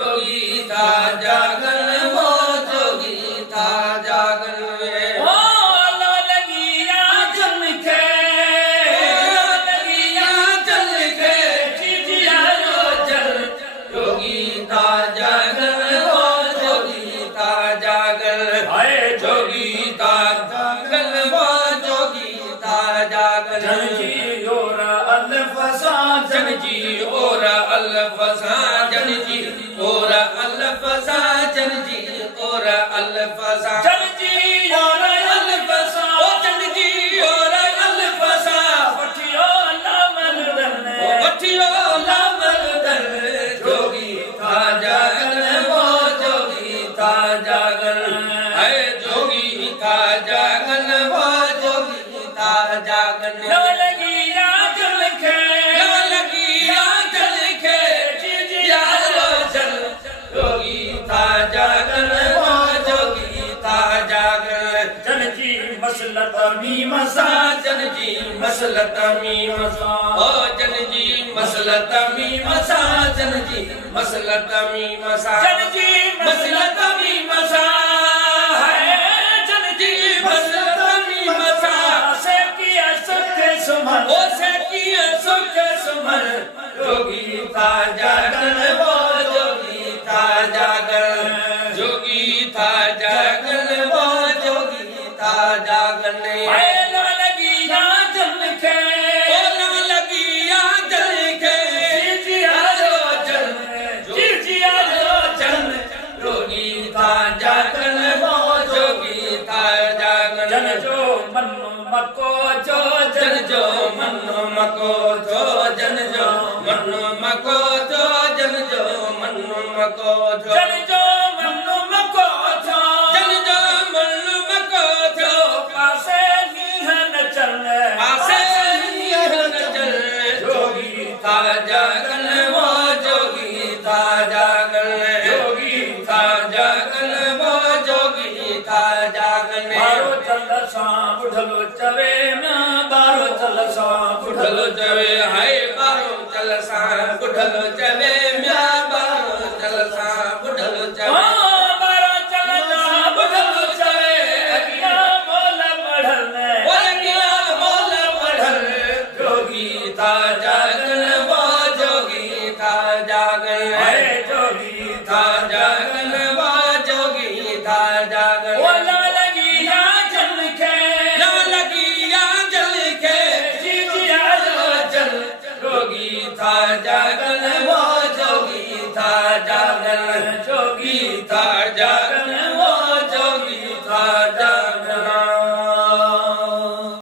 जोगी था जागन वो जोगी था जागन ओ लगिया जल के चिड़िया रो जल जोगी था जागन वो जोगी था जागन हाय जोगी था जागन वो जोगी था जागन जनजी और अल्फसा जनजी और अल्फसा जनजी और अल्फसा जनजी और अल्फसा जनजी और अल्फसा ओ जनजी और अल्फसा वठियो लामल दल ओ वठियो लामल दल जोगी था जागन वो जोगी था जागन है जोगी था जागन वो जोगी था जागन लगिया जल के लगिया जल के चिड़िया रो जल जोगी था जागन वो जोगी था जागन जनजी मसलत मीमसा जनजी मसलत मीमसा ओ जनजी मसलत मीमसा जनजी मसलत मीमसा जनजी मसलत मीमसा है जनजी मसलत मीमसा से किया सुख सुमन ओ से किया सुख सुमन जोगी था जागन वो जोगी था जागन जोगी था जागन वो जोगी था जागन लगिया जल के लगिया जल के चिड़िया रो जल चिड़िया रो जल जोगी था जागन वो जोगी था जागन जन जो मन मको जो जन जो मन मको जो जन जो मन मको जो जन जो मन मको जो जन जो मन मको जो जन जो मन मको जो पासे निहन चल पासे निहन चल जोगी था जागन वो जोगी था जागन जोगी था जागन वो जोगी था जागन बारो चल सा बुढ़लो चवे मैं बारो चल सा बुढ़लो चवे हाय बारो चल सा बुढ़लो चवे मैं बारो चल सा बुढ़लो चवे बारो चल सा बुढ़लो चवे अगिया बोल बढ़ल बोलिया बोल बढ़ल जोगी था जागन वो जोगी था जागन हाय जोगी था जागन वो जोगी था जागन ओ लगिया जल के लगिया जल के चिड़िया रो जल जोगी था जागन वो जोगी था जागन जोगी था जागन